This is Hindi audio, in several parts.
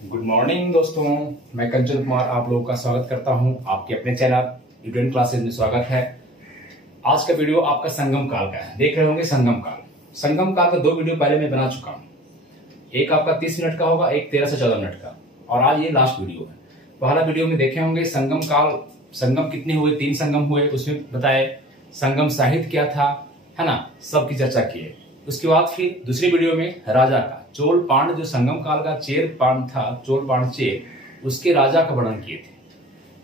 गुड मॉर्निंग दोस्तों, मैं कंचन कुमार आप लोगों का स्वागत करता हूं आपके अपने चैनल स्टूडेंट क्लासेस में। स्वागत है। आज का वीडियो आपका संगम काल का है। देख रहे होंगे संगम काल। संगम काल का 2 वीडियो पहले मैं बना चुका हूं। एक आपका 30 मिनट का होगा, एक 13 से 14 मिनट का, और आज ये लास्ट वीडियो है। पहला वीडियो में देखे होंगे संगम काल, संगम कितने हुए, 3 संगम हुए, उसमें बताए संगम साहित्य क्या था, है ना, सबकी चर्चा की है। उसके बाद फिर दूसरी वीडियो में राजा का, चोल पांड्य जो संगम काल का चेर पांड्य था, चोल पांड्य चेर, उसके राजा का वर्णन किए थे।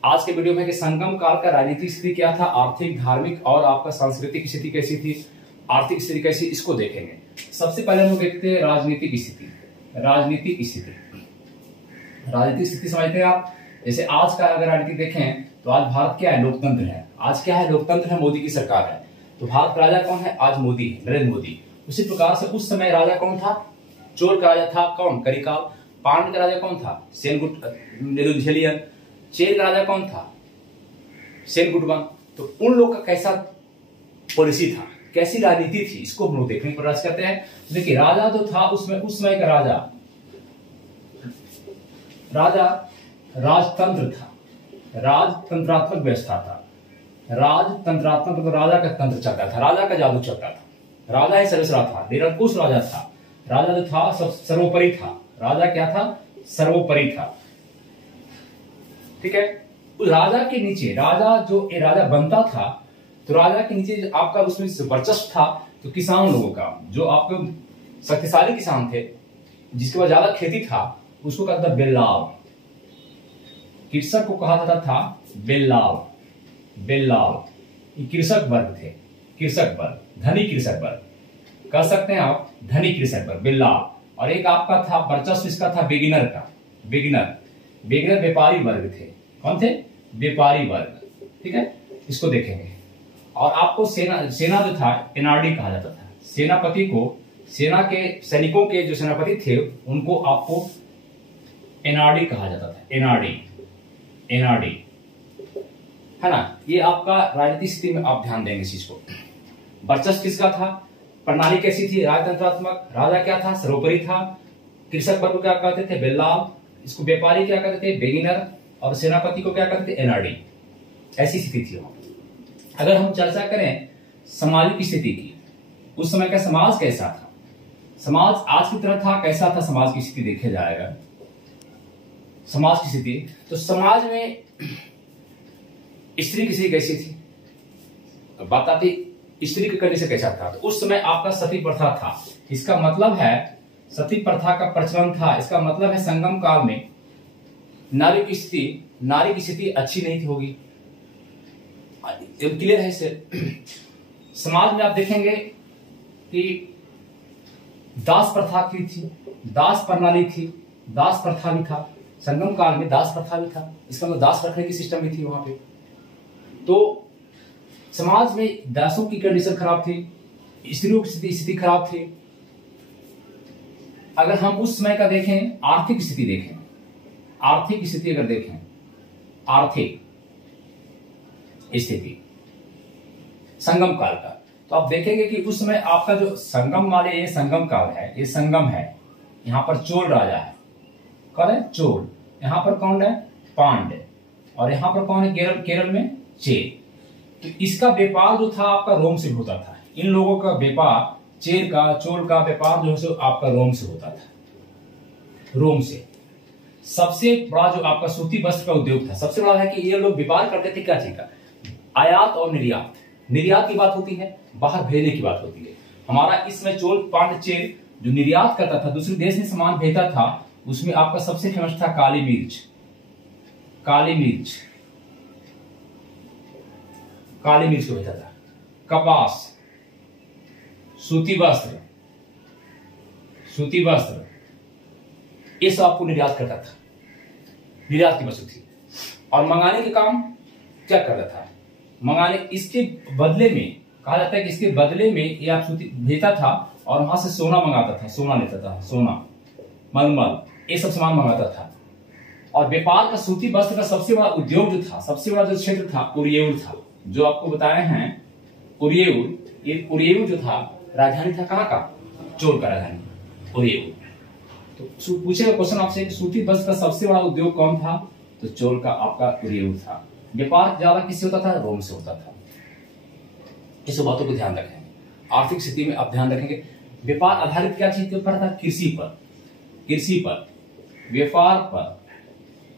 आज के वीडियो में कि संगम काल का राजनीतिक स्थिति क्या था, आर्थिक, धार्मिक और आपका सांस्कृतिक स्थिति कैसी थी, आर्थिक स्थिति कैसी, इसको देखेंगे। सबसे पहले हम देखते हैं राजनीतिक स्थिति। राजनीतिक स्थिति, राजनीतिक स्थिति समझते हैं आप। जैसे आज का अगर राजनीति देखें तो आज भारत क्या है, लोकतंत्र है। आज क्या है, लोकतंत्र है, मोदी की सरकार है। तो भारत का राजा कौन है, आज मोदी है, नरेंद्र मोदी। उसी प्रकार से उस समय राजा कौन था, चोल का राजा था कौन, करिकाल। पांड्य का राजा कौन था, सेनगुप्त नेदुनझेलियन। चेर का राजा कौन था, सेनगुप्तवन। तो उन लोग का कैसा पॉलिसी था, कैसी राजनीति थी, इसको हम लोग देखने का प्रयास करते हैं। देखिए राजा जो था उसमें, उस समय का राजा राजतंत्र था, राजतंत्रात्मक व्यवस्था था। राजतंत्रात्मक तो राजा का तंत्र चलता था, राजा का जादू चलता था। राजा ही सर्वश्रेष्ठ था, निरंकुश राजा था। राजा जो था सब सर्वोपरि था। राजा क्या था, सर्वोपरि था। ठीक है। उस राजा के नीचे, राजा जो राजा बनता था तो राजा के नीचे आपका उसमें वर्चस्व था। तो किसान लोगों का, जो आपके शक्तिशाली किसान थे, जिसके पास ज्यादा खेती था, उसको कहता था बेल्लाव। कृषक को कहा जाता था बेल्लाव। बेल्लाव ये कृषक वर्ग थे, कृषक वर्ग, धनी कृषक वर्ग कह सकते हैं आप, धनी कृषक वर्ग, बेल्लाव। और एक आपका था वर्चस्व, इसका था बेगिनर का, बेगिनर। बेगिनर व्यापारी वर्ग थे। कौन थे, व्यापारी वर्ग। ठीक है, इसको देखेंगे। और आपको सेना जो था एनआरडी कहा जाता था। सेनापति को, सेना के सैनिकों के जो सेनापति थे उनको आपको एनआरडी कहा जाता था। एनआरडी, एनआरडी, है ना। ये आपका राजनीतिक स्थिति में आप ध्यान देंगे इस चीज को। वर्चस्व किसका था, प्रणाली कैसी थी, राजतंत्रात्मक। राजा क्या था, सर्वोपरि था। कृषक वर्ग को क्या कहते थे, बेल्लाव। इसको व्यापारी क्या कहते थे, बेगिनर। और सेनापति को क्या कहते थे, एनआरडी। ऐसी स्थिति थी वहां। अगर हम चर्चा करें सामाजिक स्थिति की, उस समय का समाज कैसा था, समाज आज की तरह था, कैसा था समाज की स्थिति देखा जाएगा। समाज की स्थिति, तो समाज में स्त्री किसी कैसी थी, तो बात आती स्त्री की कंडीशन कैसा था। तो उस समय आपका सती प्रथा था। इसका मतलब है सती प्रथा का प्रचलन था। इसका मतलब है संगम काल में नारी की स्थिति अच्छी नहीं थी होगी। क्लियर है इससे। समाज में आप देखेंगे कि दास प्रथा की थी, दास प्रणाली थी, दास प्रथा भी था। संगम काल में दास प्रथा भी था। इसका मतलब दास रखने की सिस्टम भी थी वहां पे। तो समाज में दासों की कंडीशन खराब थी, स्त्रियों की स्थिति खराब थी। अगर हम उस समय का देखें, आर्थिक स्थिति देखें, आर्थिक स्थिति अगर देखें, आर्थिक स्थिति संगम काल का, तो आप देखेंगे कि उस समय आपका जो संगम वाले, ये संगम काल है, ये संगम है। यहां पर चोल राजा है। कौन है, चोल। यहां पर कौन है, पांड्य। और यहां पर कौन है, केरल में चेर। तो इसका व्यापार जो था आपका रोम से होता था। इन लोगों का व्यापार, चेर का, चोल का व्यापार जो है आपका रोम से होता था। रोम से सबसे बड़ा जो आपका सूती वस्त्र का उद्योग था, सबसे बड़ा है कि ये लोग व्यापार करते थे क्या चीज का, आयात और निर्यात। निर्यात की बात होती है, बाहर भेजने की बात होती है। हमारा इसमें चोल पांड्य चेर जो निर्यात करता था, दूसरे देश में सामान भेजता था, उसमें आपका सबसे फेमस था काली मिर्च। काली मिर्च, काली मिर्च को भेजता था। कपास, सूती वस्त्र, सूती वस्त्र, ये सब आपको निर्यात करता था। निर्यात की वस्तु थी। और मंगाने के काम क्या करता था, मंगाने, इसके बदले में कहा जाता है कि इसके बदले में ये आप सूती भेजता था और वहां से सोना मंगाता था, सोना लेता था, सोना, मलमल, ये सब सामान मंगाता था। और व्यापार का, सूती वस्त्र का सबसे बड़ा उद्योग जो था, सबसे बड़ा जो क्षेत्र था, उरियेउर था। जो आपको बताए हैं उरियेउर, ये उरियेउर जो था राजधानी था कहाँ का, चोल का राजधानी उरियेउर। तो पूछेगा क्वेश्चन आपसे, सूती वस्त्र का सबसे बड़ा उद्योग कौन था? तो चोल का आपका रेऊ था। व्यापार ज्यादा किससे होता था? रोम से होता था। इस बातों को ध्यान रखेंगे। आर्थिक स्थिति में आप ध्यान रखेंगे, व्यापार आधारित क्या चीज पर था? कृषि पर, कृषि पर, व्यापार पर,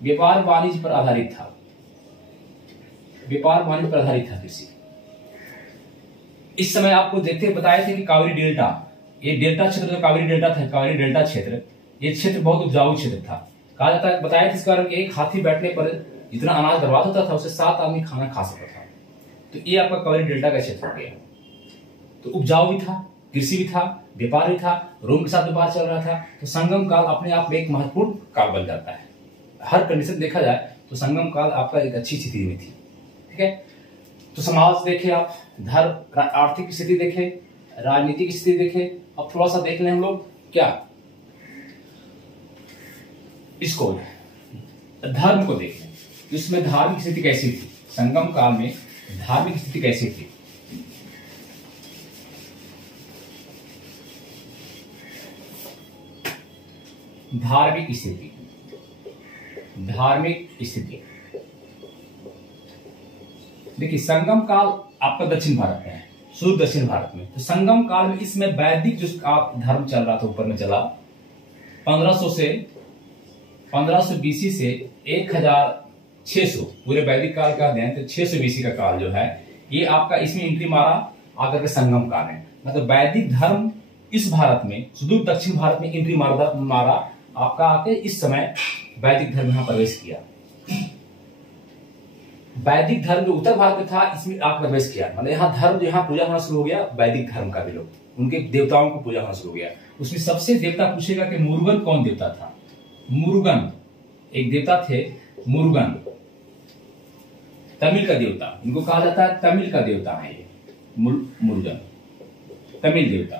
व्यापार वाणिज्य पर आधारित था, व्यापार वाणिज्य पर आधारित था कृषि। इस समय आपको देखते बताए थे कि कावेरी डेल्टा, ये डेल्टा क्षेत्र जो कावेरी डेल्टा था, कावेरी डेल्टा क्षेत्र, ये क्षेत्र बहुत उपजाऊ क्षेत्र था। कहा जाता है, बताया इस कारण एक हाथी बैठने पर जितना अनाज बर्बाद होता था उसे 7 आदमी खाना खा सकता था। तो ये आपका कावेरी डेल्टा का क्षेत्र हो गया। तो उपजाऊ भी था, कृषि भी था, व्यापार भी था, रोम के साथ व्यापार चल रहा था। तो संगम काल अपने आप में एक महत्वपूर्ण काल बन जाता है। हर कंडीशन देखा जाए तो संगम काल आपका एक अच्छी स्थिति में थी। ठीक है, तो समाज देखे आप, धर्म, आर्थिक स्थिति देखे, राजनीतिक स्थिति देखे। अब थोड़ा सा देख लें हम लोग क्या, इसको धर्म को देख लें, इसमें धार्मिक स्थिति कैसी थी? संगम काल में धार्मिक स्थिति कैसी थी? धार्मिक स्थिति, धार्मिक स्थिति देखिए, संगम काल आपका दक्षिण भारत में है, शुद्ध दक्षिण भारत में। तो संगम काल में इसमें वैदिक जो धर्म चल रहा था, ऊपर में चला 1500 बीसी से 1600, पूरे वैदिक काल का अध्ययन तो 600 बीसी का काल जो है, ये आपका इसमें एंट्री मारा आकर के संगम काल में। मतलब वैदिक धर्म इस भारत में, सुदूर दक्षिण भारत में एंट्री मारा आपका आके इस समय वैदिक धर्म यहां प्रवेश किया। वैदिक धर्म जो उत्तर भारत में था इसमें आकर प्रवेश किया। मतलब यहाँ धर्म जो यहाँ पूजा होना शुरू हो गया, वैदिक धर्म का भी लोग, उनके देवताओं को पूजा होना शुरू हो गया। उसमें सबसे देवता पूछेगा कि मुरुगन कौन देवता था? मुरुगन एक देवता थे, मुरुगन तमिल का देवता, इनको कहा जाता है तमिल का देवता है ये, मुरुगन तमिल देवता।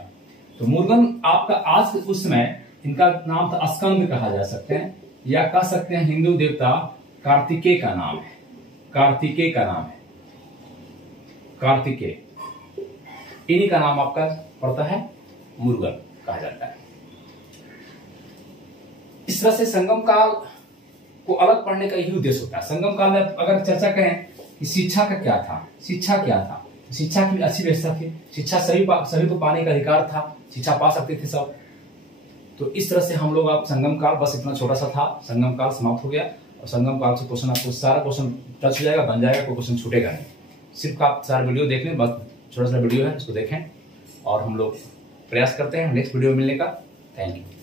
तो मुरुगन आपका आज उस समय इनका नाम था स्कंद कहा जा सकते हैं, या कह सकते हैं हिंदू देवता कार्तिकेय का नाम है, कार्तिकेय का नाम है, कार्तिकेय, इन्हीं का नाम आपका पड़ता है, मुरुगन कहा जाता है। इस तरह से संगम काल को अलग पढ़ने का यही उद्देश्य होता है। संगम काल में अगर चर्चा करें कि शिक्षा का क्या था, शिक्षा क्या था, शिक्षा की अच्छी व्यवस्था थी, शिक्षा सभी को पाने का अधिकार था, शिक्षा पा सकते थे सब। तो इस तरह से हम लोग, आप संगम काल बस इतना छोटा सा था, संगम काल समाप्त हो गया। और संगम काल से क्वेश्चन आपको सारा क्वेश्चन टच हो जाएगा, बन जाएगा, कोई क्वेश्चन छूटेगा नहीं। सिर्फ आप सारा वीडियो देख लें, बस छोटा सा वीडियो है, उसको देखें और हम लोग प्रयास करते हैं नेक्स्ट वीडियो में मिलने का। Thank you.